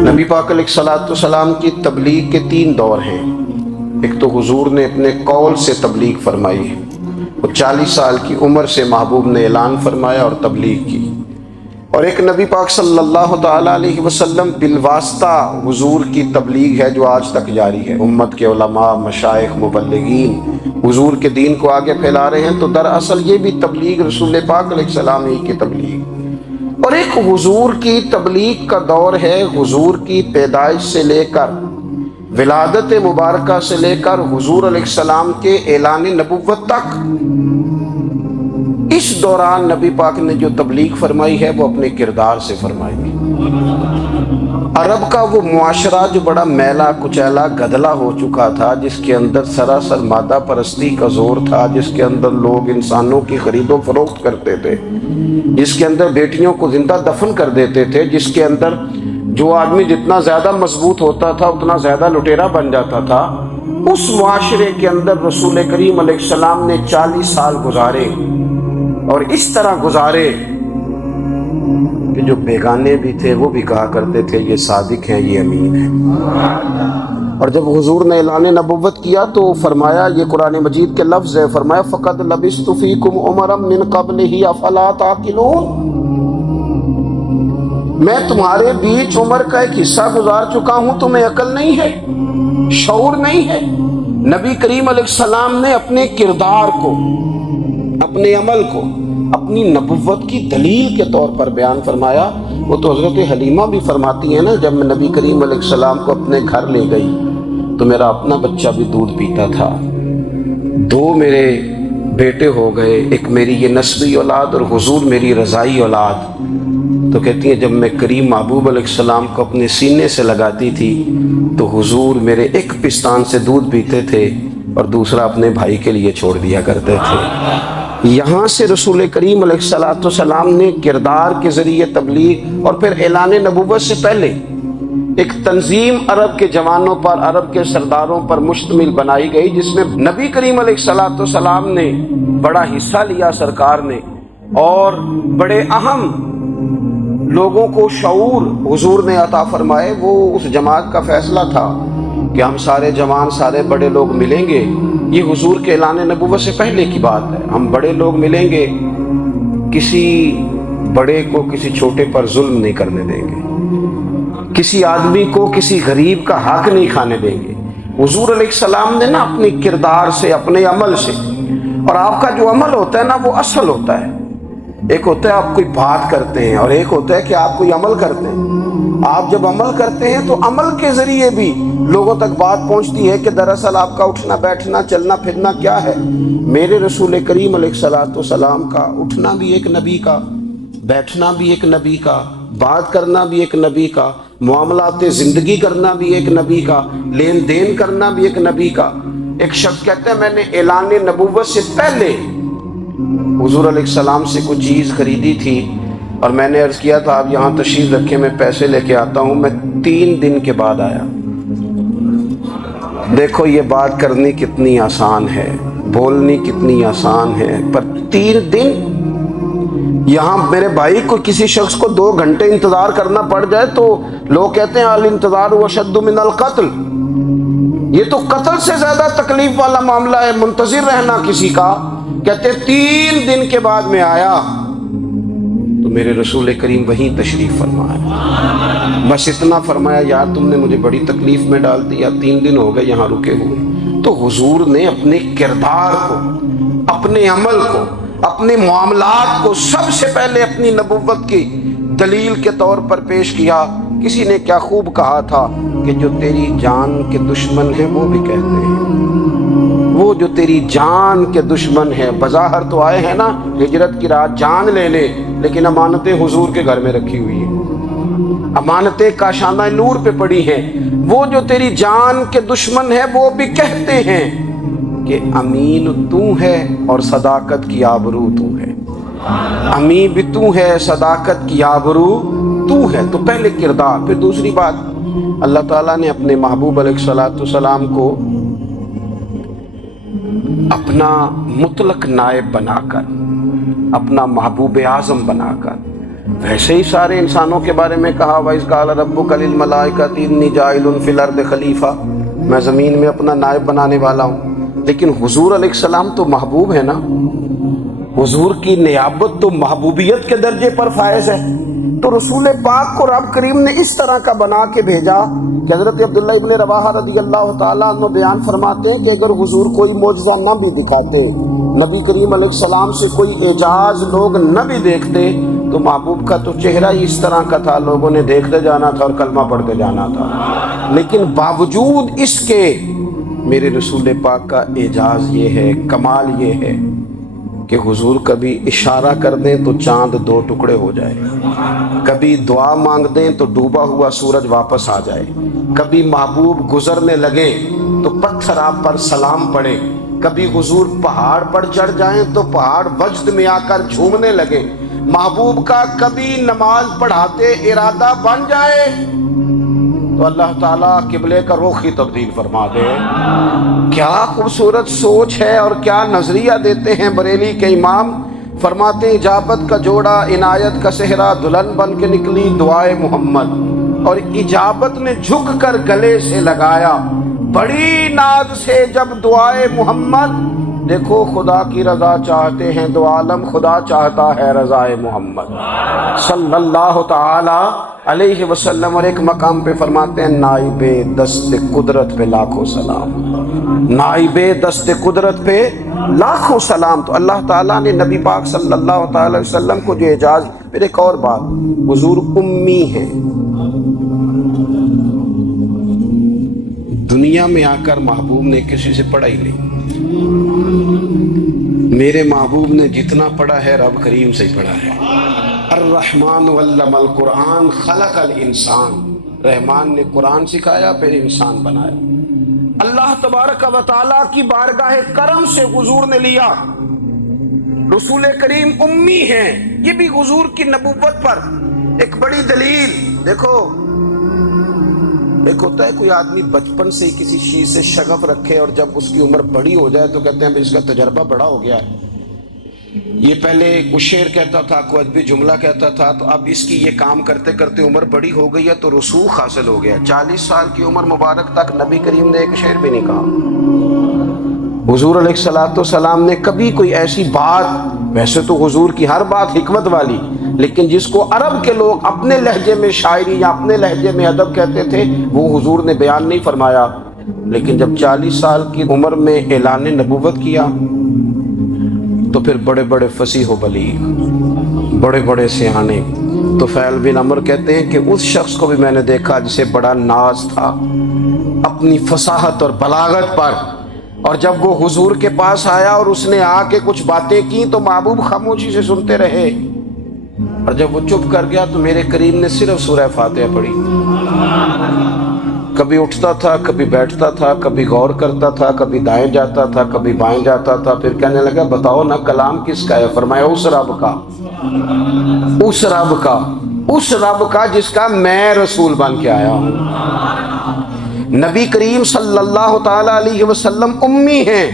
نبی پاک علیہ الصلوۃ والسلام کی تبلیغ کے 3 دور ہیں۔ ایک تو حضور نے اپنے قول سے تبلیغ فرمائی، وہ 40 سال کی عمر سے محبوب نے اعلان فرمایا اور تبلیغ کی، اور ایک نبی پاک صلی اللہ تعالیٰ علیہ وسلم بالواسطہ حضور کی تبلیغ ہے جو آج تک جاری ہے۔ امت کے علماء، مشائخ، مبلغین حضور کے دین کو آگے پھیلا رہے ہیں، تو دراصل یہ بھی تبلیغ رسول پاک علیہ السلام ہی کی تبلیغ۔ اور ایک حضور کی تبلیغ کا دور ہے، حضور کی پیدائش سے لے کر ولادت مبارکہ سے لے کر حضور علیہ السلام کے اعلان نبوت تک۔ اس دوران نبی پاک نے جو تبلیغ فرمائی ہے وہ اپنے کردار سے فرمائی۔ عرب کا وہ معاشرہ جو بڑا میلا کچیلا گدلا ہو چکا تھا، جس کے اندر سراسر مادہ پرستی کا زور تھا، جس کے اندر لوگ انسانوں کی خرید و فروخت کرتے تھے، جس کے اندر بیٹیوں کو زندہ دفن کر دیتے تھے، جس کے اندر جو آدمی جتنا زیادہ مضبوط ہوتا تھا اتنا زیادہ لٹیرا بن جاتا تھا، اس معاشرے کے اندر رسول کریم علیہ السلام نے 40 سال گزارے، اور اس طرح گزارے کہ جو بیگانے بھی تھے وہ بھی کہا کرتے تھے یہ صادق ہیں، یہ امین ہیں۔ اور جب حضور نے اعلان نبوت کیا تو فرمایا، یہ قرآن مجید کے لفظ ہے، فرمایا فَقَدْ لَبِثْتُ فِيكُمْ عُمَرًا مِّن قَبْلِهِ أَفَلَا تَعْقِلُونَ، میں تمہارے بیچ عمر کا ایک حصہ گزار چکا ہوں، تمہیں عقل نہیں ہے، شعور نہیں ہے۔ نبی کریم علیہ السلام نے اپنے کردار کو، اپنے عمل کو اپنی نبوت کی دلیل کے طور پر بیان فرمایا۔ وہ تو حضرت حلیمہ بھی فرماتی ہیں نا، جب میں نبی کریم علیہ السلام کو اپنے گھر لے گئی تو میرا اپنا بچہ بھی دودھ پیتا تھا، 2 میرے بیٹے ہو گئے، ایک میری یہ نسبی اولاد اور حضور میری رضائی اولاد۔ تو کہتی ہیں جب میں کریم محبوب علیہ السلام کو اپنے سینے سے لگاتی تھی تو حضور میرے ایک پستان سے دودھ پیتے تھے اور دوسرا اپنے بھائی کے لیے چھوڑ دیا کرتے تھے۔ یہاں سے رسول کریم علیہ السلام نے کردار کے ذریعے تبلیغ، اور پھر اعلان نبوت سے پہلے ایک تنظیم عرب کے جوانوں پر، عرب کے سرداروں پر مشتمل بنائی گئی، جس میں نبی کریم علیہ السلام نے بڑا حصہ لیا سرکار نے، اور بڑے اہم لوگوں کو شعور حضور نے عطا فرمائے۔ وہ اس جماعت کا فیصلہ تھا کہ ہم سارے جوان، سارے بڑے لوگ ملیں گے، یہ حضور کے اعلان نبوت سے پہلے کی بات ہے، ہم بڑے لوگ ملیں گے، کسی بڑے کو کسی چھوٹے پر ظلم نہیں کرنے دیں گے، کسی آدمی کو کسی غریب کا حق نہیں کھانے دیں گے۔ حضور علیہ السلام نے نا اپنے کردار سے، اپنے عمل سے، اور آپ کا جو عمل ہوتا ہے نا وہ اصل ہوتا ہے، ایک ہوتا ہے آپ کوئی بات کرتے ہیں اور ایک ہوتا ہے کہ آپ کوئی عمل کرتے ہیں۔ آپ جب عمل کرتے ہیں تو عمل کے ذریعے بھی لوگوں تک بات پہنچتی ہے کہ دراصل آپ کا اٹھنا بیٹھنا چلنا پھرنا کیا ہے۔ میرے رسول کریم علیہ السلام کا اٹھنا بھی ایک نبی کا، بیٹھنا بھی ایک نبی کا، بات کرنا بھی ایک نبی کا، معاملات زندگی کرنا بھی ایک نبی کا، لین دین کرنا بھی ایک نبی کا۔ ایک شخص کہتے ہیں میں نے اعلان نبوت سے پہلے حضور علیہ السلام سے کوئی چیز خریدی تھی اور میں نے عرض کیا تھا آپ یہاں تشریف رکھیں، میں پیسے لے کے آتا ہوں، میں 3 دن کے بعد آیا۔ دیکھو یہ بات کرنی کتنی آسان ہے، بولنی کتنی آسان ہے، پر 3 دن یہاں میرے بھائی کو کسی شخص کو 2 گھنٹے انتظار کرنا پڑ جائے تو لوگ کہتے ہیں الانتظار اشد من القتل، یہ تو قتل سے زیادہ تکلیف والا معاملہ ہے منتظر رہنا کسی کا۔ کہتے 3 دن کے بعد میں آیا تو میرے رسول کریم وہیں تشریف فرمایا، بس اتنا فرمایا یار تم نے مجھے بڑی تکلیف میں ڈال دیا، 3 دن ہو گئے یہاں رکے ہوئے۔ تو حضور نے اپنے کردار کو، اپنے عمل کو، اپنے معاملات کو سب سے پہلے اپنی نبوت کی دلیل کے طور پر پیش کیا۔ کسی نے کیا خوب کہا تھا کہ جو تیری جان کے دشمن ہیں وہ بھی کہتے ہیں، وہ جو تیری جان کے دشمن ہیں، بظاہر تو آئے ہیں نا ہجرت کی رات جان لے لے، لیکن امانتیں حضور کے گھر میں رکھی ہوئی ہیں، امانتیں کاشانہ نور پہ پڑی ہیں۔ وہ جو تیری جان کے دشمن ہیں وہ بھی کہتے ہیں کہ امین تو ہے اور صداقت کی آبرو تو ہے، امین بھی تو ہے، صداقت کی آبرو تو ہے۔ تو پہلے کردار، پھر دوسری بات، اللہ تعالیٰ نے اپنے محبوب علیہ السلام کو اپنا مطلق نائب بنا کر، اپنا محبوب اعظم بنا کر ویسے ہی سارے انسانوں کے بارے میں کہا وَإِذْ قَالَ رَبُّكَ لِلْمَلَائِكَةِ إِنِّي جَاعِلٌ فِي الْأَرْضِ خلیفہ، میں زمین میں اپنا نائب بنانے والا ہوں۔ لیکن حضور علیہ السلام تو محبوب ہے نا، حضور کی نیابت تو محبوبیت کے درجے پر فائز ہے۔ تو رسول پاک کو رب کریم نے اس طرح کا بنا کے بھیجا کہ حضرت عبداللہ ابن رواحہ رضی اللہ تعالیٰ عنہ بیان فرماتے ہیں کہ اگر حضور کوئی معجزہ نہ بھی دکھاتے، نبی کریم علیہ السلام سے کوئی اعجاز لوگ نہ بھی دیکھتے، تو محبوب کا تو چہرہ ہی اس طرح کا تھا، لوگوں نے دیکھتے جانا تھا اور کلمہ پڑھتے جانا تھا۔ لیکن باوجود اس کے میرے رسول پاک کا اعجاز یہ ہے، کمال یہ ہے کہ حضور کبھی اشارہ کر دیں تو چاند دو ٹکڑے ہو جائے، کبھی دعا مانگ دیں تو ڈوبا ہوا سورج واپس آ جائے، کبھی محبوب گزرنے لگے تو پتھر آپ پر سلام پڑے، کبھی حضور پہاڑ پر چڑھ جائیں تو پہاڑ وجد میں آ کر جھومنے لگے، محبوب کا کبھی نماز پڑھاتے ارادہ بن جائے تو اللہ تعالیٰ قبلے کا رخ ہی تبدیل فرما دے۔ کیا خوبصورت سوچ ہے اور کیا نظریہ دیتے ہیں بریلی کے امام، فرماتے ہیں اجابت کا جوڑا عنایت کا صحرا، دلہن بن کے نکلی دعائے محمد، اور اجابت نے جھک کر گلے سے لگایا بڑی ناز سے جب دعائے محمد، دیکھو خدا کی رضا چاہتے ہیں دو عالم، خدا چاہتا ہے رضائے محمد صلی اللہ تعالی علیہ وسلم۔ اور ایک مقام پہ فرماتے ہیں نائب دست قدرت پہ لاکھوں سلام، نائب دست قدرت پہ لاکھوں سلام۔ تو اللہ تعالیٰ نے نبی پاک صلی اللہ تعالی علیہ وسلم کو جو اعجاز، پھر ایک اور بات، حضور امی ہیں، دنیا میں آ کر محبوب نے کسی سے پڑھا ہی نہیں، میرے محبوب نے جتنا پڑھا ہے رب کریم سے ہی پڑھا ہے۔ الرحمن علم القرآن خلق الانسان، رحمان نے قرآن سکھایا پھر انسان بنایا۔ اللہ تبارک و تعالیٰ کی بارگاہ کرم سے حضور نے لیا، رسول کریم امی ہیں، یہ بھی حضور کی نبوت پر ایک بڑی دلیل۔ دیکھو ایک ہوتا ہے کوئی آدمی بچپن سے ہی کسی چیز سے شغف رکھے اور جب اس کی عمر بڑی ہو جائے تو کہتے ہیں اس کا تجربہ بڑا ہو گیا ہے، یہ پہلے کچھ شعر کہتا تھا، کوئی ادبی جملہ کہتا تھا، تو اب اس کی یہ کام کرتے کرتے عمر بڑی ہو گئی ہے تو رسوخ حاصل ہو گیا۔ 40 سال کی عمر مبارک تک نبی کریم نے ایک شعر بھی نہیں کہا۔ حضور علیہ السلام نے کبھی کوئی ایسی بات، ویسے تو حضور کی ہر بات حکمت والی، لیکن جس کو عرب کے لوگ اپنے لہجے میں شاعری یا اپنے لہجے میں ادب کہتے تھے، وہ حضور نے بیان نہیں فرمایا۔ لیکن جب 40 سال کی عمر میں اعلان نبوت کیا تو پھر بڑے بڑے فصیح و بلیغ، بڑے بڑے سیانے، طفیل بن عمرو کہتے ہیں کہ اس شخص کو بھی میں نے دیکھا جسے بڑا ناز تھا اپنی فصاحت اور بلاغت پر، اور جب وہ حضور کے پاس آیا اور اس نے آ کے کچھ باتیں کی تو محبوب خاموشی سے سنتے رہے، اور جب وہ چپ کر گیا تو میرے کریم نے صرف سورہ فاتحہ پڑھی۔ کبھی اٹھتا تھا، کبھی بیٹھتا تھا، کبھی غور کرتا تھا، کبھی دائیں جاتا تھا، کبھی بائیں جاتا تھا، پھر کہنے لگا بتاؤ نا کلام کس کا ہے؟ فرمایا اس رب کا، اس رب کا، اس رب کا جس کا میں رسول بن کے آیا ہوں۔ نبی کریم صلی اللہ تعالی علیہ وسلم امی ہیں،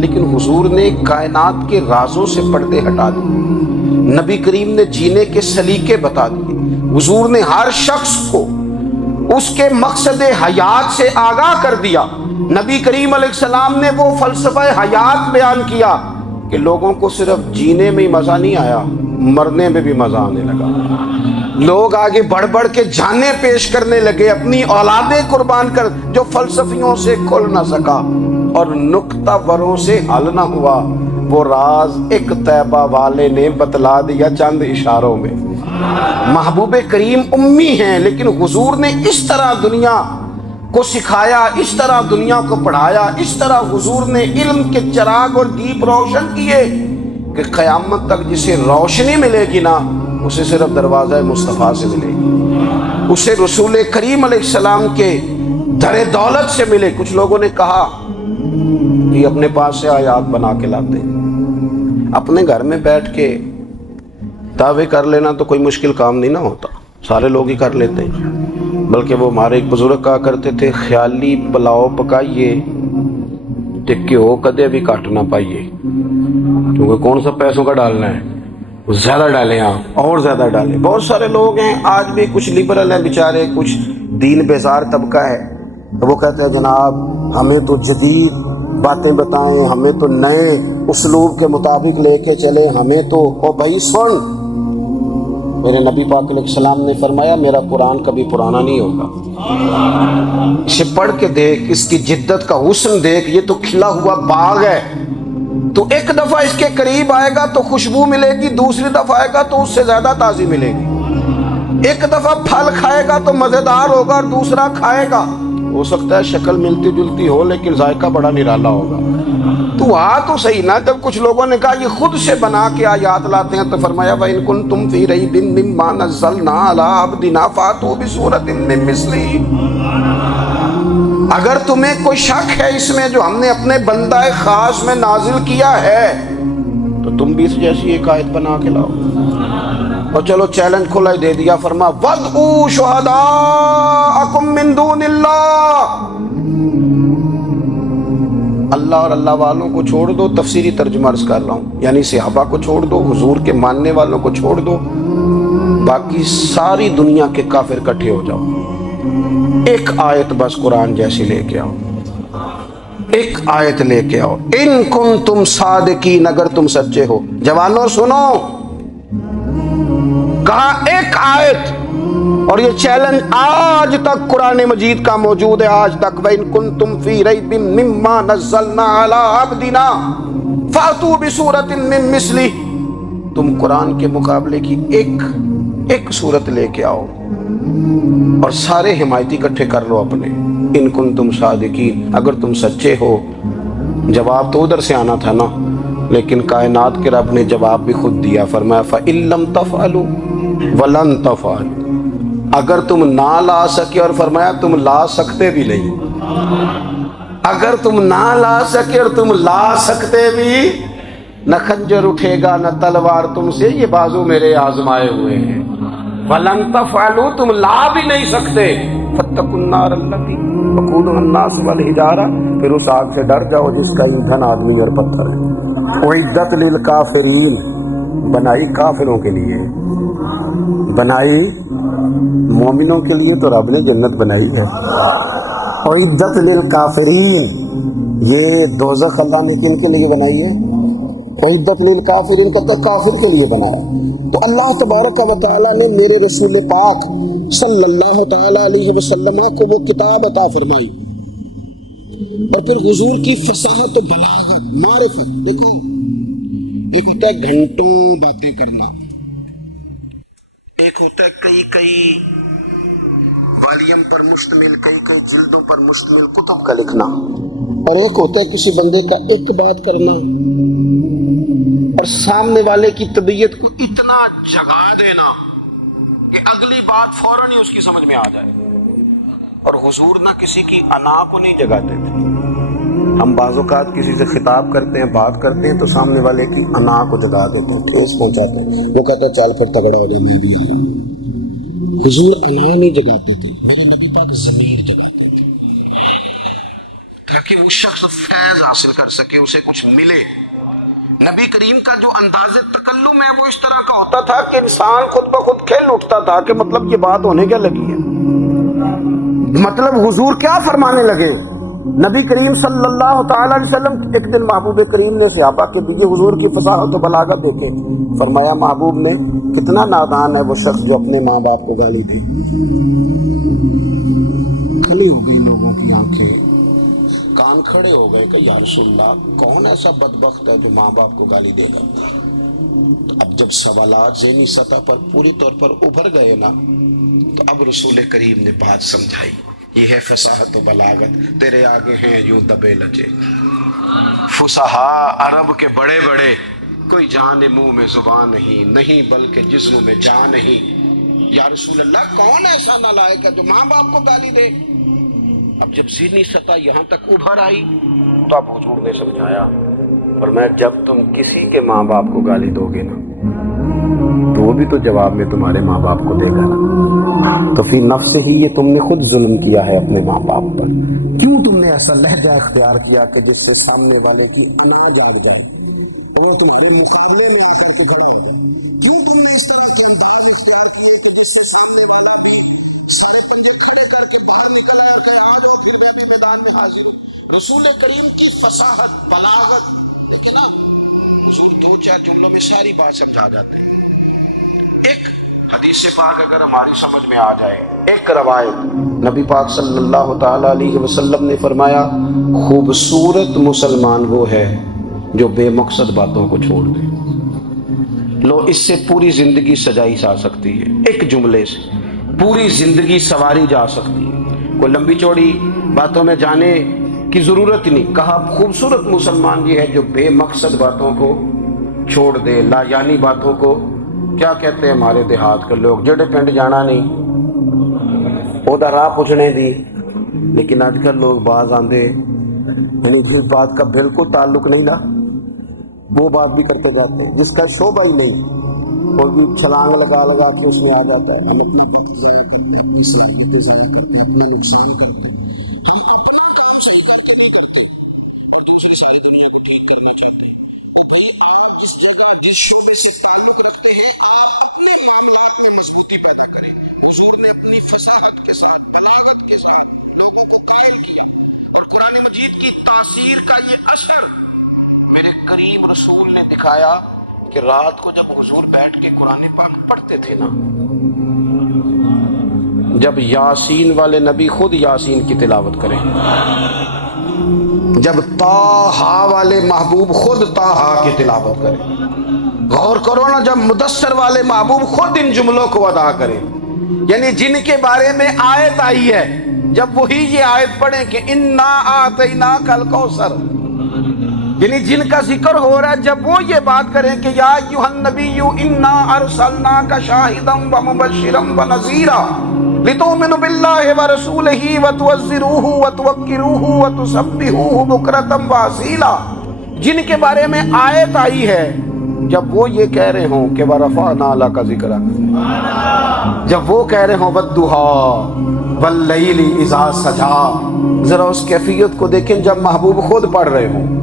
لیکن حضور نے کائنات کے رازوں سے پردے ہٹا دیے، نبی کریم نے جینے کے سلیقے بتا دیے، حضور نے ہر شخص کو اس کے مقصد حیات سے آگاہ کر دیا۔ نبی کریم علیہ السلام نے وہ فلسفہ حیات بیان کیا کہ لوگوں کو صرف جینے میں ہی مزہ نہیں آیا، مرنے میں بھی مزہ آنے لگا۔ لوگ آگے بڑھ بڑھ کے جانیں پیش کرنے لگے، اپنی اولادیں قربان کر، جو فلسفیوں سے کھل نہ سکا اور نکتہ وروں سے حل نہ ہوا، وہ راز ایک طیبہ والے نے بتلا دیا چند اشاروں میں۔ محبوب کریم امی ہیں، لیکن حضور نے اس طرح دنیا کو سکھایا، اس طرح دنیا کو پڑھایا، اس طرح حضور نے علم کے چراغ اور دیپ روشن کیے کہ قیامت تک جسے روشنی ملے گی نا، اسے صرف دروازہ مصطفیٰ سے ملے گی، اسے رسول کریم علیہ السلام کے در دولت سے ملے۔ کچھ لوگوں نے کہا کہ اپنے پاس سے آیات بنا کے لاتے ہیں، اپنے گھر میں بیٹھ کے دعوے کر لینا تو کوئی مشکل کام نہیں نہ ہوتا، سارے لوگ ہی کر لیتے ہیں۔ بلکہ وہ ہمارے ایک بزرگ کہا کرتے تھے، خیالی پلاؤ پکائیے ٹکے ہو کدے بھی کاٹ نہ پائیے، کیونکہ کون سا پیسوں کا ڈالنا ہے، زیادہ ڈالیں آپ، اور زیادہ ڈالیں. بہت سارے لوگ ہیں آج بھی، کچھ لبرل ہیں بیچارے، کچھ دین بیزار طبقہ ہے، وہ کہتے ہیں جناب ہمیں تو جدید باتیں بتائیں، ہمیں تو نئے اسلوب کے مطابق لے کے چلیں، ہمیں تو. او بھائی سن، میرے نبی پاک علیہ السلام نے فرمایا میرا قرآن کبھی پرانا نہیں ہوگا. اسے پڑھ کے دیکھ، اس کی جدت کا حسن دیکھ، یہ تو کھلا ہوا باغ ہے. تو ایک دفعہ اس کے قریب آئے گا تو خوشبو ملے گی، دوسری دفعہ آئے گا تو اس سے زیادہ تازی ملے گی. ایک دفعہ پھل کھائے گا تو مزیدار ہوگا، اور دوسرا کھائے گا ہو سکتا ہے شکل ملتی جلتی ہو لیکن ذائقہ بڑا نرالا ہوگا. تو تو صحیح نا. جب کچھ لوگوں نے کہا یہ خود سے بنا کے آیات لاتے ہیں تو فرمایا وَإِن كُنتُمْ فِي رَيْبٍ مِّمَّا نَزَّلْنَا عَلَىٰ عَبْدِنَا فَأْتُوا بِسُورَةٍ مِّن مِّثْلِهِ. اگر تمہیں کوئی شک ہے اس میں جو ہم نے اپنے بندہ خاص میں نازل کیا ہے تو تم بھی اس جیسی ایک آیت بنا کے لاؤ. اور چلو چیلنج کھلا ہی دے دیا، فرما وَادْعُوا شُهَدَاءَكُم مِّن دُونِ اللَّهِ. اللہ اور اللہ والوں کو چھوڑ دو، تفسیری ترجمہ عرض کر رہا ہوں، یعنی صحابہ کو چھوڑ دو، حضور کے ماننے والوں کو چھوڑ دو، باقی ساری دنیا کے کافر اکٹھے ہو جاؤ، ایک آیت بس قرآن جیسی لے کے آؤ، ایک آیت لے کے آؤ. ان کنتم صادقین، اگر تم سچے ہو. جوانوں سنو، کہا ایک آیت. اور یہ چیلنج آج تک قرآن مجید کا موجود ہے، آج تک. وَإِن كُنتُمْ فِي رَيْبٍ مِّمَّا نَزَّلْنَا عَلَىٰ عَبْدِنَا فَأْتُوا بِسُورَةٍ مِّن مِّثْلِهِ. تم قرآن کے مقابلے کی ایک سورت لے کے آؤ اور سارے حمایتی اکٹھے کر لو اپنے. ان کنتم صادقین، اگر تم سچے ہو. جواب تو ادھر سے آنا تھا نا، لیکن کائنات کے رب نے جواب بھی خود دیا. فرمایا فَإِن لَّمْ تَفْعَلُوا وَلَن تَفْعَلُوا. اگر تم نہ لا سکے، اور فرمایا تم لا سکتے بھی نہیں. اگر تم نہ لا سکے اور تم لا سکتے بھی، نہ خنجر اٹھے گا نہ تلوار تم سے، یہ بازو میرے آزمائے ہوئے ہیں. وَلَن تَفْعَلُوا، تم لا بھی نہیں سکتے. فَاتَّقُوا النَّارَ الَّتِي وَقُودُهَا النَّاسُ وَالْحِجَارَةُ، پھر اس آگ سے ڈر جاؤ جس کا ایندھن آدمی اور پتھر ہے. اُعِدَّتْ لِلْکَافِرِین، بنائی کافروں کے لیے، بنائی مومنوں کے لیے تو رب نے جنت بنائی ہے. اُعِدَّتْ لِلْکَافِرِین، یہ دوزخ اللہ نے کن کے لیے بنائی ہے؟ اُعِدَّتْ لِلْکَافِرِین کا تو کافر کے لیے بنایا. تو اللہ تبارک و تعالیٰ نے میرے رسول پاک صلی اللہ تعالیٰ علیہ وسلم کو وہ کتاب عطا فرمائی، اور پھر حضور کی فصاحت و بلاغت، معرفت. دیکھو ایک ہوتا ہے گھنٹوں باتیں کرنا، ایک ہوتا ہے کئی والیم پر مشتمل، کئی جلدوں پر مشتمل کتب کا لکھنا، اور ایک ہوتا ہے کسی بندے کا ایک بات کرنا اور سامنے والے کی طبیعت کو اتنا جگا دینا کہ اگلی بات فوراً ہی اس کی سمجھ میں آ جائے. اور حضور نہ کسی کی انا کو نہیں جگاتے تھے. ہم بعض اوقات کسی سے خطاب کرتے ہیں، بات کرتے ہیں تو سامنے والے کی انا کو جگا دیتے ہیں، ٹھیس پہنچاتے ہیں. وہ کہتا ہے چل پھر تگڑا ہو جائے میں بھی آ جاؤں. حضور انا نہیں جگاتے تھے، میرے نبی پاک ضمیر جگاتے تھے تاکہ وہ شخص فیض حاصل کر سکے، اسے کچھ ملے. نبی کریم کا جو انداز تکلم ہے وہ اس طرح کا ہوتا تھا کہ انسان خود بخود کھل اٹھتا تھا کہ مطلب یہ بات ہونے کیا لگی ہے، مطلب حضور کیا فرمانے لگے. نبی کریم صلی اللہ تعالی علیہ وسلم، ایک دن محبوب کریم نے صحابہ کے پیچھے حضور کی فصاحت و بلاغت دیکھے. فرمایا محبوب نے کتنا نادان ہے وہ شخص جو اپنے ماں باپ کو گالی دے. کھلی ہو گئی لوگوں کی آنکھیں، کان کھڑے ہو گئے کہ یا رسول اللہ کون ایسا بدبخت ہے جو ماں باپ کو گالی دے گا. اب جب سوالات ذہنی سطح پر پوری طور پر ابھر گئے نا، تو اب رسول کریم نے بات سمجھائی. یہ ہے فصاحت و بلاغت. تیرے آگے ہیں یوں دبے لجے فصحاء عرب کے بڑے بڑے، کوئی جان منہ میں زبان نہیں بلکہ جسم میں جان نہیں. یا رسول اللہ کون ایسا نالائق ہے جو ماں باپ کو گالی دے. اب جب ذہنی سطح یہاں تک ابھر آئی تو اب حضور نے سمجھایا، اور میں جب تم کسی کے ماں باپ کو گالی دو گے نا تو وہ بھی تو جواب میں تمہارے ماں باپ کو دے گا نا. تو فی نفس ہی یہ تم نے خود ظلم کیا ہے اپنے ماں باپ پر. کیوں تم نے ایسا لہجہ اختیار کیا کہ جس سے سامنے والے کی انا جاگ جائے، وہ تمہاری مقابلے میں آ کر کے کھڑا ہو گیا. رسول کریم کی فصاحت، بلاغت، لیکن نا حضور دو چار جملوں میں ساری بات سمجھا جاتے ہیں۔ ایک حدیث پاک اگر ہماری سمجھ میں آ جائے، ایک روایت نبی پاک صلی اللہ تعالی علیہ وسلم نے فرمایا خوبصورت مسلمان وہ ہے جو بے مقصد باتوں کو چھوڑ دے۔ لو اس سے پوری زندگی سجائی جا سکتی ہے، ایک جملے سے پوری زندگی سواری جا سکتی ہے، کوئی لمبی چوڑی باتوں میں جانے کی ضرورت نہیں۔ کہا خوبصورت مسلمان یہ ہے جو بے مقصد باتوں کو چھوڑ دے، لا یعنی باتوں کو، کیا کہتے ہیں ہمارے دیہات کے لوگ، جڑے پنڈ جانا نہیں وہ دا راہ پوچھنے دی، لیکن آج کل لوگ باز آندے یعنی اس بات کا بالکل تعلق نہیں لا، وہ بات بھی کرتے جاتے ہیں جس کا شعبہ ہی نہیں، اور بھی چھلانگ لگا لگا کے اس میں آ جاتا ہے۔ میرے کریم رسول نے دکھایا کہ رات کو جب حضور بیٹھ کے قرآن پاک پڑھتے تھے نا، جب یاسین والے نبی خود یاسین کی تلاوت کریں، جب طٰہٰ والے محبوب خود طٰہٰ کی تلاوت کریں، غور کرو نا، جب مدثر والے محبوب خود ان جملوں کو ادا کریں، یعنی جن کے بارے میں آیت آئی ہے، جب وہی یہ آیت پڑھیں کہ اِنَّا أَعْطَيْنَاكَ الْكَوْثَرَ، یعنی جن کا ذکر ہو رہا ہے، جب وہ یہ بات کریں کہ یا ایھا النبی انا ارسلناک شاہدا ومبشرا ونذیرا لتؤمنوا باللہ ورسولہ وتعزروہ وتوقروہ وتسبحوہ بکرۃ واصیلا، جن کے بارے میں آیت آئی ہے، جب وہ یہ کہہ رہے ہوں کہ ورفعنا لک ذکرک، جب وہ کہہ رہے ہوں والضحیٰ واللیل اذا سجی، ذرا اس کیفیت کو دیکھیں جب محبوب خود پڑھ رہے ہوں،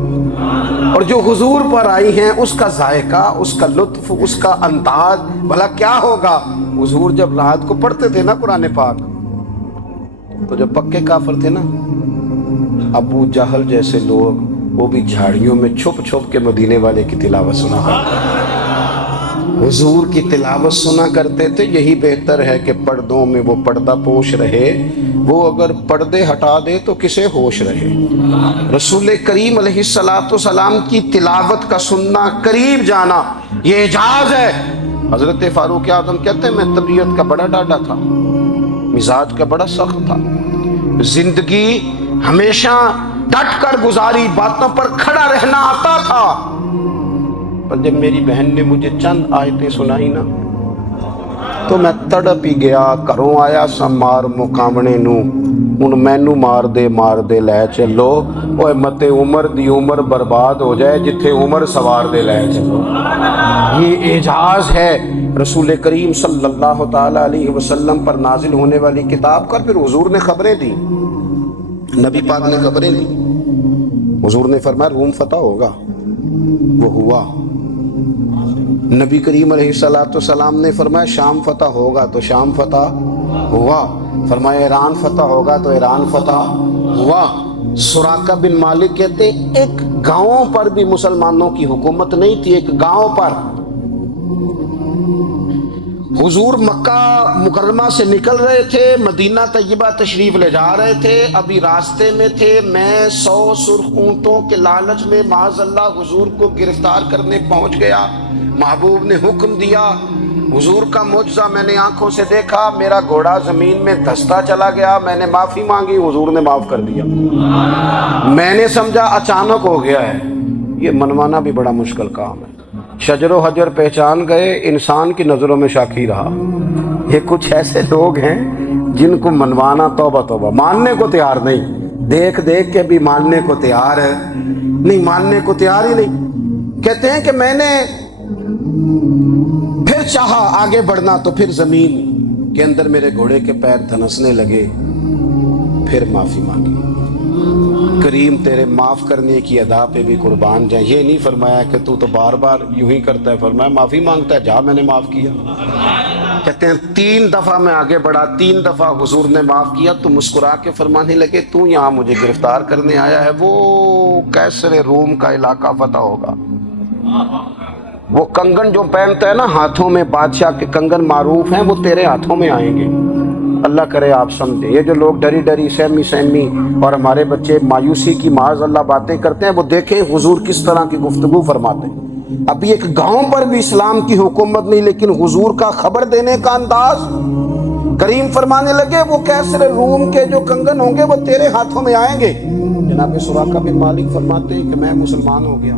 اور جو حضور پر آئی ہیں اس کا ذائقہ، اس کا لطف، اس کا انداز بھلا کیا ہوگا۔ حضور جب رات کو پڑھتے تھے نا قرآن پاک، تو جو پکے کافر تھے نا، ابو جہل جیسے لوگ، وہ بھی جھاڑیوں میں چھپ چھپ کے مدینے والے کی تلاوت سنا کرتے تھے، حضور کی تلاوت سنا کرتے تھے۔ یہی بہتر ہے کہ پردوں میں وہ پردہ پوش رہے، وہ اگر پردے ہٹا دے تو کسے ہوش رہے۔ رسول کریم علیہ السلام کی تلاوت کا سننا، قریب جانا، یہ اعجاز ہے۔ حضرت فاروق اعظم کہتے ہیں میں طبیعت کا بڑا ڈاڈا تھا، مزاج کا بڑا سخت تھا، زندگی ہمیشہ ڈٹ کر گزاری، باتوں پر کھڑا رہنا آتا تھا، پر جب میری بہن نے مجھے چند آیتیں سنائی نا تو میں تڑپ ہی گیا۔ گھروں آیا سا مار مقامنے نو، ان مینو مار دے لے چلو، اوے متے عمر دی عمر برباد ہو جائے جتھے عمر سوار دے لے چلو۔ یہ اعجاز ہے رسول کریم صلی اللہ تعالی علیہ وسلم پر نازل ہونے والی کتاب کا۔ پھر حضور نے خبریں دی، نبی پاک نے خبریں دی، حضور نے فرمایا روم فتح ہوگا، وہ ہوا۔ نبی کریم علیہ السلام نے فرمایا شام فتح ہوگا، تو شام فتح ہوا۔ فرمایا ایران فتح ہوگا، تو ایران فتح ہوا۔ سراقہ بن مالک کہتے ہیں ایک گاؤں پر بھی مسلمانوں کی حکومت نہیں تھی، ایک گاؤں پر۔ حضور مکہ مکرمہ سے نکل رہے تھے، مدینہ طیبہ تشریف لے جا رہے تھے، ابھی راستے میں تھے، میں 100 سرخ اونٹوں کے لالچ میں معاذ اللہ حضور کو گرفتار کرنے پہنچ گیا۔ محبوب نے حکم دیا، حضور کا معجزہ میں نے آنکھوں سے دیکھا، میرا گھوڑا زمین میں دھستا چلا گیا، میں نے معافی مانگی، حضور نے معاف کر دیا۔ میں نے سمجھا اچانک ہو گیا ہے، یہ منوانا بھی بڑا مشکل کام ہے۔ شجر و حجر پہچان گئے، انسان کی نظروں میں شاکی رہا۔ یہ کچھ ایسے لوگ ہیں جن کو منوانا توبہ توبہ، ماننے کو تیار نہیں، دیکھ دیکھ کے بھی ماننے کو تیار ہے نہیں، ماننے کو تیار ہی نہیں۔ کہتے ہیں کہ میں نے پھر چاہا آگے بڑھنا، تو پھر زمین کے اندر میرے گھوڑے کے پیر دھنسنے لگے، پھر معافی مانگی۔ کریم تیرے معاف کرنے کی ادا پہ بھی قربان جائیں۔ یہ نہیں فرمایا کہ تو بار بار یوں ہی کرتا ہے، فرمایا معافی مانگتا ہے، جا میں نے معاف کیا۔ کہتے ہیں 3 دفعہ میں آگے بڑھا، 3 دفعہ حضور نے معاف کیا تو مسکرا کے فرمانے لگے تو یہاں مجھے گرفتار کرنے آیا ہے، وہ کیسر روم کا علاقہ فتح ہوگا، وہ کنگن جو پہنتا ہے نا ہاتھوں میں، بادشاہ کے کنگن معروف ہیں، وہ تیرے ہاتھوں میں آئیں گے۔ اللہ کرے آپ سمجھیں، یہ جو لوگ ڈری ڈری سہمی اور ہمارے بچے مایوسی کی معاذ اللہ باتیں کرتے ہیں، وہ دیکھیں حضور کس طرح کی گفتگو فرماتے ہیں۔ ابھی ایک گاؤں پر بھی اسلام کی حکومت نہیں، لیکن حضور کا خبر دینے کا انداز، کریم فرمانے لگے وہ کیسر روم کے جو کنگن ہوں گے وہ تیرے ہاتھوں میں آئیں گے۔ جناب سراقہ بن مالک فرماتے ہیں کہ میں مسلمان ہو گیا،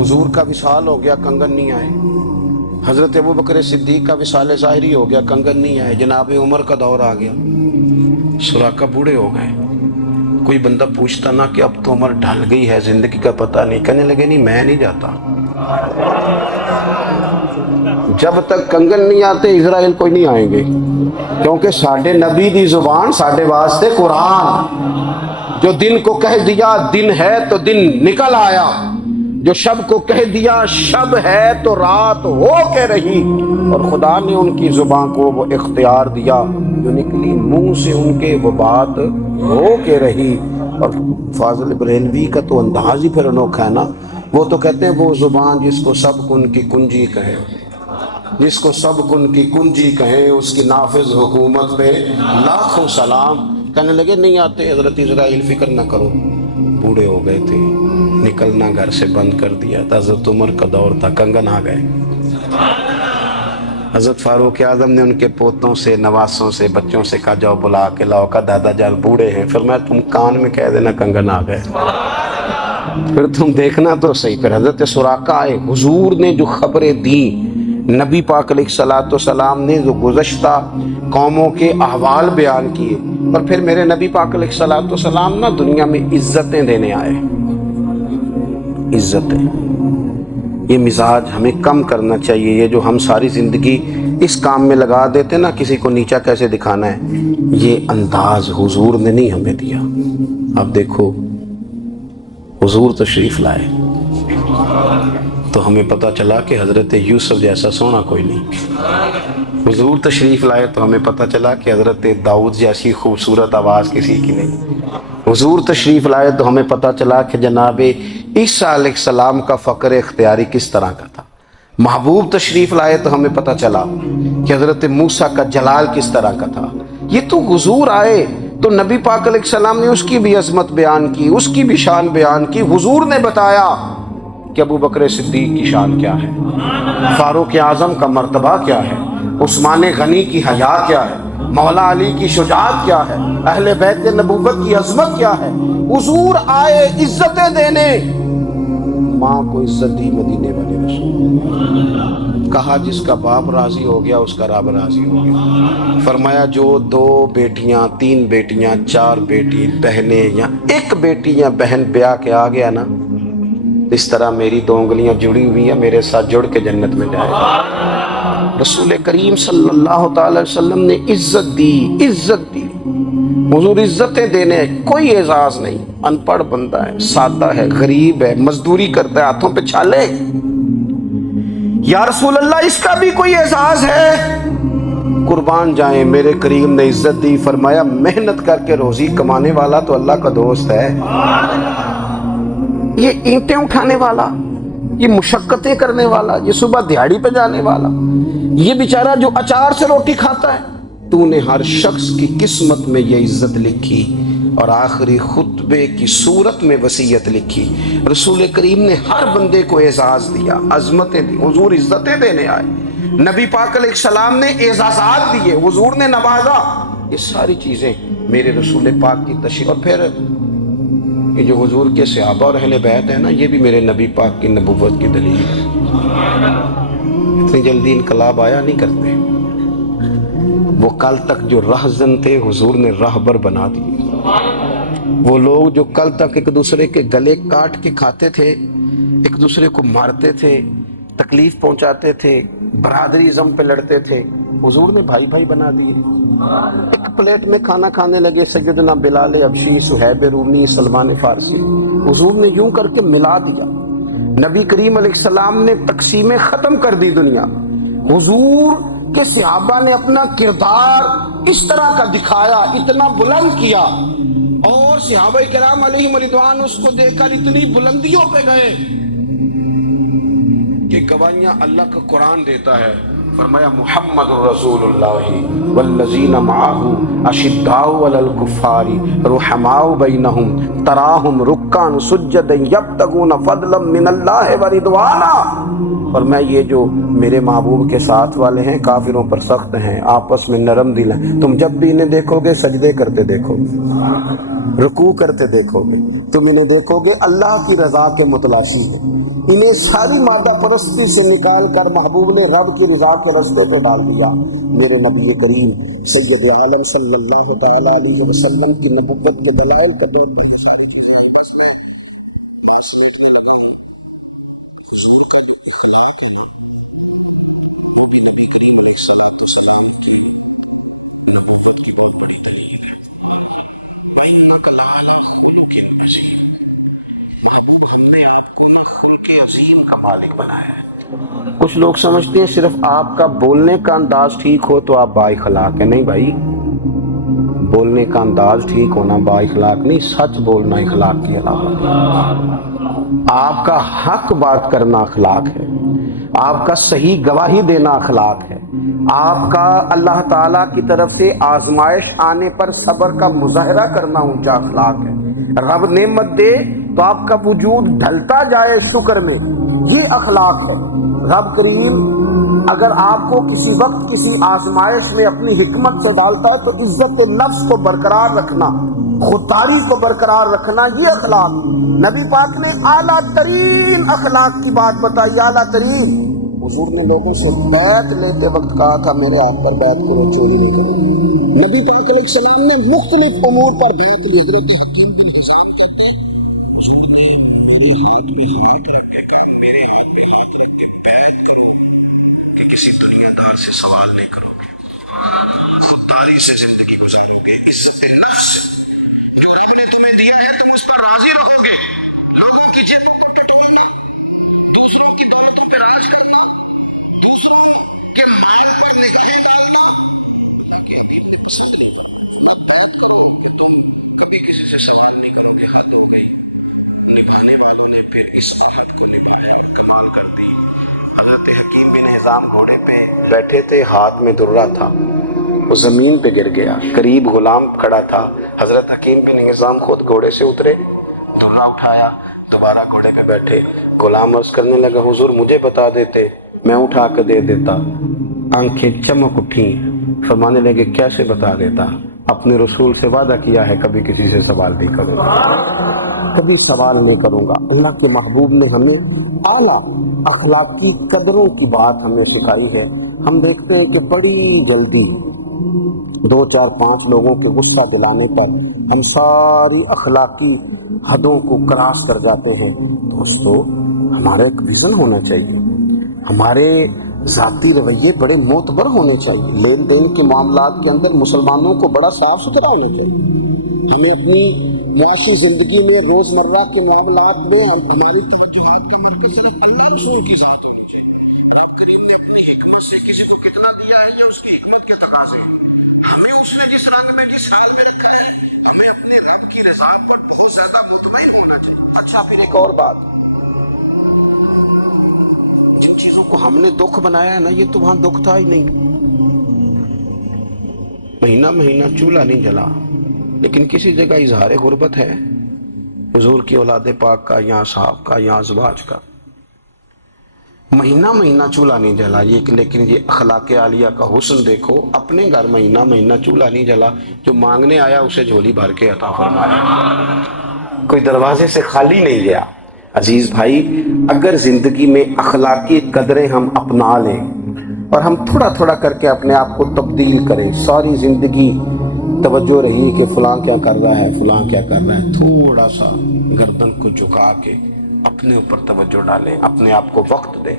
حضور کا وصال ہو گیا، کنگن نہیں آئے۔ حضرت ابوبکر صدیق کا وصال ظاہری ہو گیا، کنگن نہیں آئے۔ جناب عمر کا دور آ گیا، سراقہ بوڑھے ہو گئے۔ کوئی بندہ پوچھتا نا کہ اب تو عمر ڈھل گئی ہے، زندگی کا پتہ نہیں، کہنے لگے نہیں میں نہیں جاتا، جب تک کنگن نہیں آتے اسرائیل کوئی نہیں آئیں گے، کیونکہ ساڈے نبی دی زبان ساڈے واسطے قرآن، جو دن کو کہہ دیا دن ہے تو دن نکل آیا، جو شب کو کہہ دیا شب ہے تو رات ہو کے رہی، اور خدا نے ان کی زبان کو وہ اختیار دیا جو نکلی منہ سے ان کے وہ بات ہو کے رہی۔ اور فاضل بریلوی کا تو انداز ہی پھر انوکھا ہے نا، وہ تو کہتے ہیں وہ زبان جس کو سب کن کی کنجی کہے، جس کو سب کن کی کنجی کہیں، اس کی نافذ حکومت پہ لاکھوں سلام۔ کہنے لگے نہیں آتے حضرت اسرائیل، فکر نہ کرو، بوڑھے ہو گئے تھے، نکلنا گھر سے بند کر دیا تھا، حضرت عمر کا دور تھا، کنگن آ گئے۔ حضرت فاروق اعظم نے ان کے پوتوں سے، نواسوں سے، بچوں سے کہا جاؤ بلا کے لاؤ، کا دادا جان بوڑھے ہیں، پھر میں تم کان میں کہہ دینا کنگن آ گئے، پھر تم دیکھنا تو صحیح۔ پھر حضرت سراقہ آئے، حضور نے جو خبریں دیں، نبی پاک علیہ الصلوۃ والسلام نے جو گزشتہ قوموں کے احوال بیان کیے، اور پھر میرے نبی پاک علیہ الصلوۃ والسلام نا دنیا میں عزتیں دینے آئے، عزتیں۔ یہ مزاج ہمیں کم کرنا چاہیے، یہ جو ہم ساری زندگی اس کام میں لگا دیتے نا کسی کو نیچا کیسے دکھانا ہے، یہ انداز حضور نے نہیں ہمیں دیا۔ اب دیکھو حضور تشریف لائے تو ہمیں پتہ چلا کہ حضرت یوسف جیسا سونا کوئی نہیں، حضور تشریف لائے تو ہمیں پتہ چلا کہ حضرت داؤد جیسی خوبصورت آواز کسی کی نہیں، حضور تشریف لائے تو ہمیں پتہ چلا کہ جناب عیسیٰ علیہ السلام کا فقر اختیاری کس طرح کا تھا، محبوب تشریف لائے تو ہمیں پتہ چلا کہ حضرت موسیٰ کا جلال کس طرح کا تھا۔ یہ تو حضور آئے تو نبی پاک علیہ السلام نے اس کی بھی عظمت بیان کی، اس کی بھی شان بیان کی، حضور نے بتایا کہ ابو بکر صدیق کی شان کیا ہے، فاروق اعظم کا مرتبہ کیا ہے، عثمان غنی کی حیا کیا ہے، مولا علی کی شجاعت کیا ہے، اہل بیت نبوت کی عظمت کیا ہے۔ حضور آئے عزتیں دینے، ماں کو عزت دی مدینے والے رسول، کہا جس کا باپ راضی ہو گیا اس کا رب راضی ہو گیا، فرمایا جو 2 بیٹیاں 3 بیٹیاں 4 بیٹی بہنیں یا 1 بیٹی یا بہن بیاہ کے آ گیا نا، اس طرح میری 2 انگلیاں جڑی ہوئی ہیں، میرے ساتھ جڑ کے جنت میں جائے گا۔ رسول کریم صلی اللہ تعالی وسلم نے عزت دی، عزت دی، حضور عزتیں دینے، کوئی اعزاز نہیں، ان پڑھ بندہ ہے، سادہ ہے، غریب ہے، مزدوری کرتا ہے، ہاتھوں پہ چھالے، یا رسول اللہ اس کا بھی کوئی اعزاز ہے؟ قربان جائیں، میرے کریم نے عزت دی، فرمایا محنت کر کے روزی کمانے والا تو اللہ کا دوست ہے، یہ اینٹیں اٹھانے والا، یہ مشقتیں کرنے والا، یہ صبح دیہڑی پہ جانے والا، یہ بیچارہ جو اچار سے روٹی کھاتا ہے، تو نے ہر شخص کی قسمت میں یہ عزت لکھی اور آخری خطبے کی صورت میں وصیت لکھی۔ رسول کریم نے ہر بندے کو اعزاز دیا، عظمتیں دی، حضور عزتیں دینے آئے، نبی پاک علیہ السلام نے اعزازات دیے، حضور نے نوازا، یہ ساری چیزیں میرے رسول پاک کی تشریف۔ اور پھر یہ جو حضور کے صحابہ اور اہل بیت ہیں نا، یہ بھی میرے نبی پاک کی نبوت کی دلیل ہے، اتنی جلدی انقلاب آیا نہیں کرتے، وہ کل تک جو رہزن تھے حضور نے راہبر بنا دیے، وہ لوگ جو کل تک ایک دوسرے کے گلے کاٹ کے کھاتے تھے، ایک دوسرے کو مارتے تھے، تکلیف پہنچاتے تھے، برادری ازم پہ لڑتے تھے، حضور نے بھائی بھائی بنا دیے، ایک پلیٹ میں کھانا کھانے لگے، سیدنا بلال حبشی، صہیب رومی، سلمان فارسی، حضور نے یوں کر کے ملا دیا۔ نبی کریم علیہ السلام نے تقسیمیں ختم کر دی دنیا، حضور کے صحابہ نے اپنا کردار اس طرح کا دکھایا، اتنا بلند کیا، اور صحابہ کرام علیہم رضوان اس کو دیکھ کر اتنی بلندیوں پہ گئے کہ گواہیاں اللہ کا قرآن دیتا ہے۔ فرمایا محمد رسول اللہ والذین معہ اشداء علی الکفار رحماء بینہم تراہم رکعا سجدا یبتغون فضلا من اللہ ورضوانا۔ فرمایا یہ جو میرے محبوب کے ساتھ والے ہیں کافروں پر سخت ہیں، آپس میں نرم دل ہیں، تم جب بھی انہیں دیکھو گے سجدے کرتے دیکھو گے، رکوع کرتے دیکھو گے، تم انہیں دیکھو گے اللہ کی رضا کے متلاشی ہیں۔ انہیں ساری مادہ پرستی سے نکال کر محبوب نے رب کی رضا کے رستے پہ ڈال دیا۔ میرے نبی کریم سید عالم صلی اللہ تعالی علیہ وسلم کی نبوت کے دلائل کا دور کا مالک بنایا ہے۔ کچھ لوگ سمجھتے ہیں صرف آپ کا بولنے کا انداز ٹھیک ہو تو آپ با اخلاق ہیں۔ نہیں بھائی، بولنے کا انداز ٹھیک ہونا با اخلاق نہیں، سچ بولنا اخلاق کی علامت ہے۔ آپ کا حق بات کرنا اخلاق ہے، آپ کا صحیح گواہی دینا اخلاق ہے، آپ کا اللہ تعالیٰ کی طرف سے آزمائش آنے پر صبر کا مظاہرہ کرنا اونچا اخلاق ہے۔ رب نعمت دے تو آپ کا وجود ڈھلتا جائے شکر میں، یہ اخلاق ہے۔ رب کریم اگر آپ کو کسی وقت کسی آزمائش میں اپنی حکمت سے ڈالتا ہے تو عزت نفس کو برقرار رکھنا، خودداری کو برقرار رکھنا، یہ اخلاق۔ نبی پاک نے اعلیٰ ترین اخلاق کی بات بتائی، اعلیٰ ترین۔ حضور نے لوگوں سے بیعت لیتے وقت کہا تھا میرے آپ پر بیعت کرو، چوری نہیں کرو۔ نبی پاک علیہ السلام نے مختلف امور پر بیعت لی۔ حضرت حکیم بن حزام کہتے ہیں حضور نے میرے ہاتھ میں ہاتھ رکھ کے کہا میرے ہاتھ میں ہاتھ رکھ کے بیعت کرو کہ کسی دنیا دار سے سوال نہیں کرو گے، خودداری سے زندگی گزارو گے، اس نفس جو رب نے تمہیں دیا ہے تم اس پر راضی رہو گے، لوگوں کی جیبوں کو پٹوانا، دوسروں کی دولتوں پہ راج کرنا، دوسروں کے مال پر نگاہیں ڈالنا، کبھی کسی سے سوال نہیں کرو گے، حد ہو گئی۔ نبھانے والوں نے پھر اس صفت کو نبھایا اور کمال کر دی۔ حضرت حکیم بن حزام گھوڑے پہ بیٹھے تھے، ہاتھ میں درہ تھا، وہ زمین پہ گر گیا، قریب غلام کھڑا تھا۔ حضرت حکیم بن حزام خود گھوڑے سے اترے، درہ اٹھایا، دوبارہ گھوڑے پہ بیٹھے۔ غلام عرض کرنے لگا حضور مجھے بتا دیتے میں اٹھا کے دے دیتا۔ آنکھیں چمک اٹھیں، فرمانے لگے کیسے بتا دیتا؟ اپنے رسول سے وعدہ کیا ہے کبھی کسی سے سوال نہیں کروں گا، کبھی سوال نہیں کروں گا۔ اللہ کے محبوب نے ہمیں اعلیٰ اخلاقی قدروں کی بات ہمیں سکھائی ہے۔ ہم دیکھتے ہیں کہ بڑی جلدی 2 4 5 لوگوں کے غصہ دلانے پر ہم ساری اخلاقی حدوں کو کراس کر جاتے ہیں۔ دوستو ہمارا ایک ویژن ہونا چاہیے، ہمارے ذاتی رویے بڑے معتبر ہونے چاہیے، لین دین کے معاملات کے اندر مسلمانوں کو بڑا صاف ستھرا ہونا چاہیے۔ ہمیں اپنی معاشی زندگی میں روزمرہ کے معاملات میں ہماری توجہات کا مرکز اللہ رسول کے ساتھ ہونا چاہیے۔ رب کریم نے اپنی حکمت سے کسی کو کتنا دیا ہے یا اس کی حکمت کے تقاضے ہیں، ہمیں اس نے جس رنگ میں جس حال میں رکھا ہے ہمیں اپنے رب کی رضا پر بہت زیادہ مطمئن ہونا چاہیے۔ اچھا پھر ایک اور بات، جن چیزوں کو ہم نے دکھ بنایا ہے نا یہ تو وہاں دکھ تھا ہی نہیں۔ مہینہ مہینہ چولہا نہیں جلا، لیکن کسی جگہ اظہار غربت ہے حضور کی اولاد پاک کا یا صحاب کا یا ازواج کا۔ مہینہ مہینہ چولہا نہیں جلا، لیکن یہ اخلاق عالیہ کا حسن دیکھو، اپنے گھر مہینہ مہینہ چولہا نہیں جلا، جو مانگنے آیا اسے جھولی بھر کے عطا فرمایا، کوئی دروازے سے خالی نہیں گیا۔ عزیز بھائی اگر زندگی میں اخلاقی قدریں ہم اپنا لیں اور ہم تھوڑا تھوڑا کر کے اپنے آپ کو تبدیل کریں، ساری زندگی توجہ رہی کہ فلاں کیا کر رہا ہے فلاں کیا کر رہا ہے، تھوڑا سا گردن کو جھکا کے اپنے اوپر توجہ ڈالیں، اپنے آپ کو وقت دیں،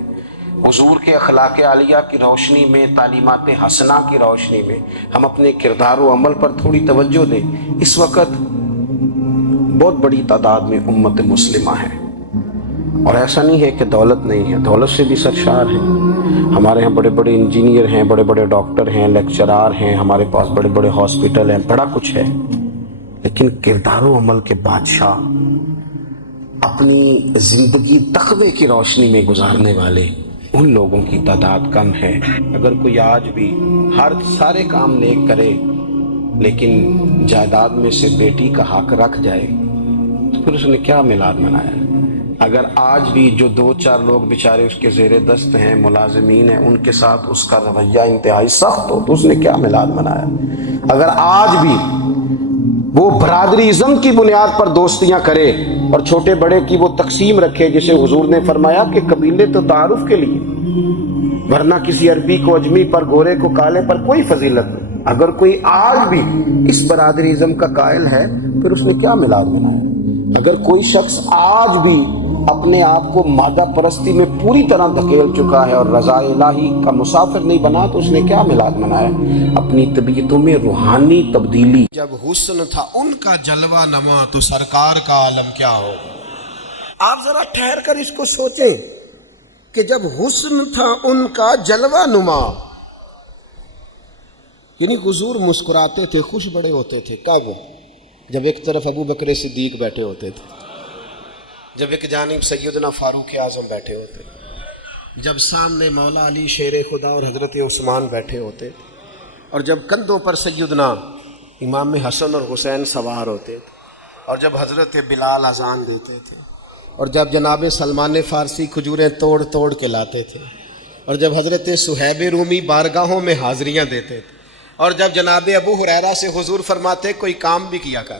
حضور کے اخلاق عالیہ کی روشنی میں، تعلیمات حسنہ کی روشنی میں ہم اپنے کردار و عمل پر تھوڑی توجہ دیں۔ اس وقت بہت بڑی تعداد میں امت مسلمہ ہے، اور ایسا نہیں ہے کہ دولت نہیں ہے، دولت سے بھی سرشار ہیں. ہمارے ہاں بڑے بڑے انجینئر ہیں، بڑے بڑے ڈاکٹر ہیں، لیکچرار ہیں، ہمارے پاس بڑے بڑے ہاسپٹل ہیں، بڑا کچھ ہے. لیکن کردار و عمل کے بادشاہ، اپنی زندگی تقوی کی روشنی میں گزارنے والے، ان لوگوں کی تعداد کم ہے. اگر کوئی آج بھی سارے کام نیک کرے لیکن جائیداد میں سے بیٹی کا حق رکھ جائے تو پھر اس نے کیا میلاد منایا؟ اگر آج بھی جو 2-4 لوگ بیچارے اس کے زیر دست ہیں، ملازمین ہیں، ان کے ساتھ اس کا رویہ انتہائی سخت ہو تو اس نے کیا میلاد منایا؟ اگر آج بھی وہ برادری ازم کی بنیاد پر دوستیاں کرے اور چھوٹے بڑے کی وہ تقسیم رکھے، جسے حضور نے فرمایا کہ قبیلے تو تعارف کے لیے، ورنہ کسی عربی کو اجمی پر، گورے کو کالے پر کوئی فضیلت نہیں. اگر کوئی آج بھی اس برادری ازم کا قائل ہے پھر اس نے کیا میلاد منایا؟ اگر کوئی شخص آج بھی اپنے آپ کو مادہ پرستی میں پوری طرح دھکیل چکا ہے اور رضا الہی کا مسافر نہیں بنا تو اس نے کیا میلاد منایا؟ اپنی طبیعتوں میں روحانی تبدیلی. جب حسن تھا ان کا جلوہ نما تو سرکار کا عالم کیا ہوگا؟ آپ ذرا ٹھہر کر اس کو سوچیں کہ جب حسن تھا ان کا جلوہ نما، یعنی حضور مسکراتے تھے، خوش بڑے ہوتے تھے. کب؟ جب ایک طرف ابو بکر صدیق بیٹھے ہوتے تھے، جب ایک جانب سیدنا فاروق اعظم بیٹھے ہوتے، جب سامنے مولا علی شیر خدا اور حضرت عثمان بیٹھے ہوتے، اور جب کندھوں پر سیدنا امام حسن اور حسین سوار ہوتے تھے، اور جب حضرت بلال اذان دیتے تھے، اور جب جناب سلمان فارسی کھجوریں توڑ توڑ کے لاتے تھے، اور جب حضرت صہیب رومی بارگاہوں میں حاضریاں دیتے تھے، اور جب جناب ابو ہریرہ سے حضور فرماتے کوئی کام بھی کیا کر،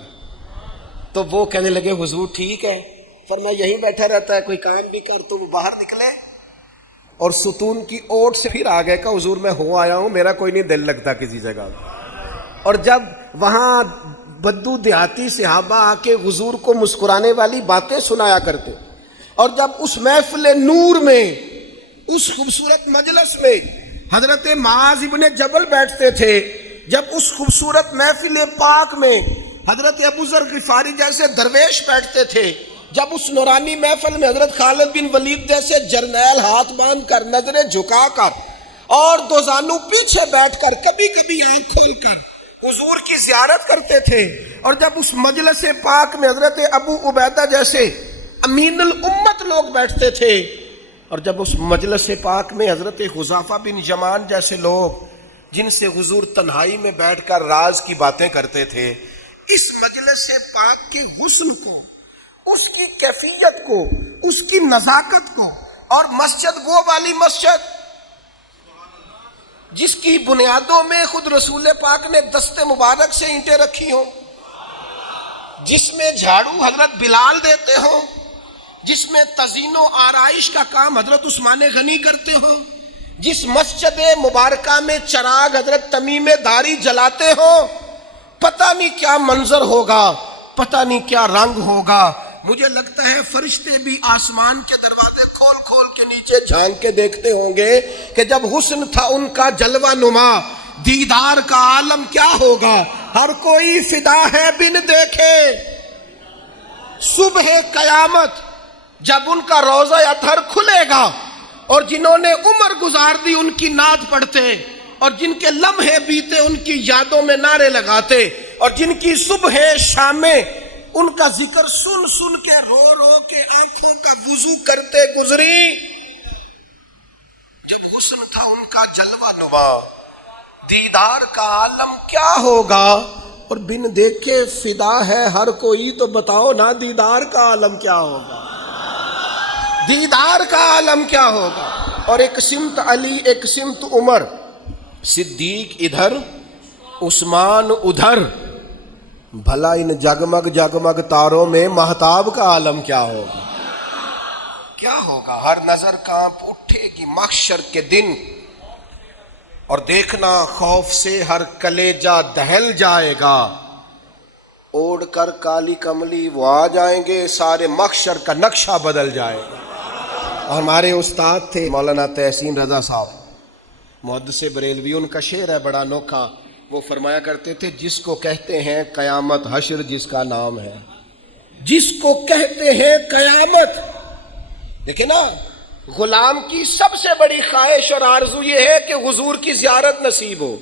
تو وہ کہنے لگے حضور ٹھیک ہے، فرمایا یہیں بیٹھا رہتا ہے، کوئی کام بھی کر. تو وہ باہر نکلے اور ستون کی اوٹ سے پھر آ گئے کہ حضور میں ہو آیا ہوں، میرا کوئی نہیں دل لگتا کسی جگہ. اور جب وہاں بدو دیہاتی صحابہ آ کے حضور کو مسکرانے والی باتیں سنایا کرتے، اور جب اس محفل نور میں، اس خوبصورت مجلس میں حضرت معاذ ابن جبل بیٹھتے تھے، جب اس خوبصورت محفل پاک میں حضرت ابو ذر غفاری جیسے درویش بیٹھتے تھے، جب اس نورانی محفل میں حضرت خالد بن ولید جیسے جرنیل ہاتھ باندھ کر، نظریں جھکا کر اور دو زانو پیچھے بیٹھ کر، کبھی کبھی آنکھ کھول کر حضور کی زیارت کرتے تھے، اور جب اس مجلس پاک میں حضرت ابو عبیدہ جیسے امین الامت لوگ بیٹھتے تھے، اور جب اس مجلس پاک میں حضرت حذیفہ بن یمان جیسے لوگ جن سے حضور تنہائی میں بیٹھ کر راز کی باتیں کرتے تھے، اس مجلس پاک کے حسن کو، اس کی کیفیت کو، اس کی نزاکت کو، اور مسجد وہ والی مسجد جس کی بنیادوں میں خود رسول پاک نے دست مبارک سے اینٹیں رکھی ہوں، جس میں جھاڑو حضرت بلال دیتے ہوں، جس میں تزئین و آرائش کا کام حضرت عثمان غنی کرتے ہوں، جس مسجد مبارکہ میں چراغ حضرت تمیم داری جلاتے ہوں، پتہ نہیں کیا منظر ہوگا، پتہ نہیں کیا رنگ ہوگا. مجھے لگتا ہے فرشتے بھی آسمان کے دروازے کھول کھول کے نیچے جھانک کے دیکھتے ہوں گے کہ جب حسن تھا ان کا جلوہ نما، دیدار کا عالم کیا ہوگا. ہر کوئی فدا ہے بن دیکھے صبح قیامت، جب ان کا روضہ اطہر کھلے گا، اور جنہوں نے عمر گزار دی ان کی نعت پڑھتے، اور جن کے لمحے بیتے ان کی یادوں میں نعرے لگاتے، اور جن کی صبح شامیں ان کا ذکر سن سن کے رو رو کے آنکھوں کا وضو کرتے گزری. جب حسن تھا ان کا جلوہ نما، دیدار کا عالم کیا ہوگا. اور بن دیکھے فدا ہے ہر کوئی، تو بتاؤ نا دیدار کا عالم کیا ہوگا، دیدار کا عالم کیا ہوگا. اور ایک سمت علی، ایک سمت عمر، صدیق ادھر، عثمان ادھر، بھلا ان جگمگ جگمگ تاروں میں مہتاب کا عالم کیا ہوگا، کیا ہوگا. ہر نظر کانپ اٹھے گی محشر کے دن، اور دیکھنا خوف سے ہر کلیجہ دہل جائے گا. اوڑھ کر کالی کملی وہ آ جائیں گے، سارے محشر کا نقشہ بدل جائے گا. اور ہمارے استاد تھے مولانا تحسین رضا صاحب، محدث بریلوی، ان کا شعر ہے بڑا انوکھا. وہ فرمایا کرتے تھے جس کو کہتے ہیں قیامت حشر جس کا نام ہے، جس کو کہتے ہیں قیامت دیکھیں نا، غلام کی سب سے بڑی خواہش اور آرزو یہ ہے کہ حضور کی زیارت نصیب ہو،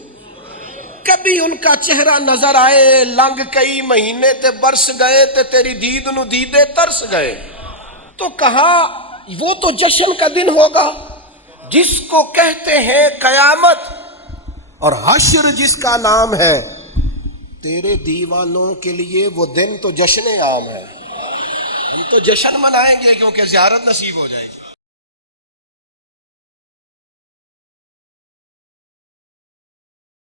کبھی ان کا چہرہ نظر آئے، لنگ کئی مہینے تے برس گئے تے تیری دید نو دیدے ترس گئے، تو کہا وہ تو جشن کا دن ہوگا جس کو کہتے ہیں قیامت، اور حشر جس کا نام ہے، تیرے دیوانوں کے لیے وہ دن تو جشن عام ہے، ہم تو جشن منائیں گے کیونکہ زیارت نصیب ہو جائے گی۔